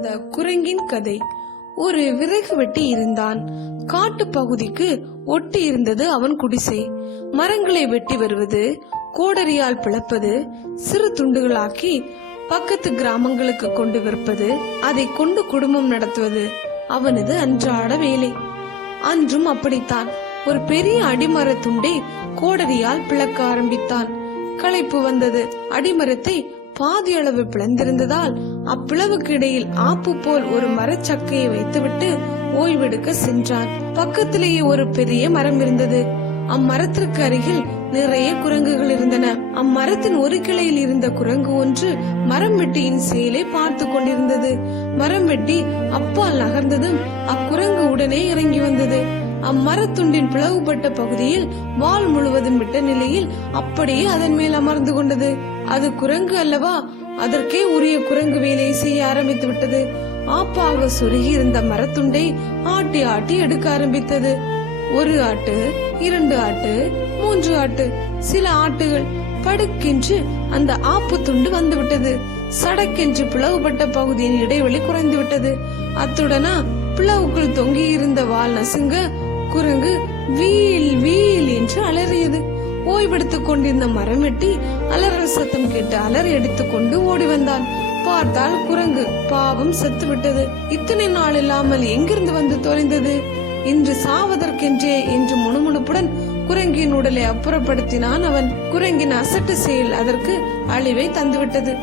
இல்லாத குரங்கின் கதை. ஒரு விறகு வெட்டி இருந்தான். காட்டு பகுதிக்கு ஒட்டி இருந்தது அவன் குடிசை. மரங்களை வெட்டி வருவது கோடரியால் பிளப்பது சிறு துண்டுகளாக்கி பக்கத்து கிராமங்களுக்கு கொண்டு விற்பது அதை கொண்டு குடும்பம் நடத்துவது. அவனது அன்றாட வேலை. அன்றும் அப்படித்தான். ஒரு பெரிய அடிமர துண்டை கோடரியால் பிளக்க ஆரம்பித்தான். களைப்பு வந்தது. அடிமரத்தை பாதி அளவு பிளந்திருந்ததால் அப்பிளவுக்கு இடையில் ஆப்பு போல் ஒரு மரச்சக்கையை வைத்துவிட்டு ஓய்வெடுக்க சென்றான். பக்கத்திலேயே ஒரு பெரிய மரம் இருந்தது. அம்மரத்திற்கு அருகில் நிறைய குரங்குகள் இருந்தன. அம்மரத்தின் ஒரு கிளையில் இருந்த குரங்கு ஒன்று மரம் வெட்டியின் செயலை பார்த்து கொண்டிருந்தது. மரம் வெட்டி அப்பால் நகர்ந்ததும் அக்குரங்கு உடனே இறங்கி வந்தது. அம்மரத்துண்டின் பிளவுபட்ட பகுதியில் வால் முழுவதும் விட்ட நிலையில் அப்படியே அதன் மேல் அமர்ந்து கொண்டது. அது குரங்கு அல்லவா? அதற்கே உரிய குரங்கு வேலையை செய்ய ஆரம்பித்து விட்டது. ஆப்பாக சொருகி இருந்த மரத்துண்டை ஆட்டி ஆட்டி எடுக்க ஆரம்பித்தது. ஒரு ஆட்டு இரண்டு ஆட்டு மூன்று ஆட்டு சில ஆட்டுகள் படுக்கென்று அந்த ஆப்பு துண்டு வந்துவிட்டது. சடக்கென்று பிளவுபட்ட பகுதியின் இடைவெளி குறைந்து விட்டது. அத்துடனா பிளவுக்குள் தொங்கி இருந்த வால் நசுங்க குரங்கு வீ ஓய்வெடுத்துக் கொண்டிருந்த மரம் வெட்டி அலறல் சத்தம் கேட்டு அலறி எடுத்துக்கொண்டு ஓடி வந்தான். பார்த்தால் குரங்கு பாவம் செத்து விட்டது. இத்தனை நாள் இல்லாமல் எங்கிருந்து வந்து தொலைந்தது? இன்று சாவதற்கென்றே என்று முணுமுணுப்புடன் குரங்கின் உடலை அப்புறப்படுத்தினான் அவன். குரங்கின் அசட்டு செயல் அதற்கு அழிவை தந்துவிட்டது.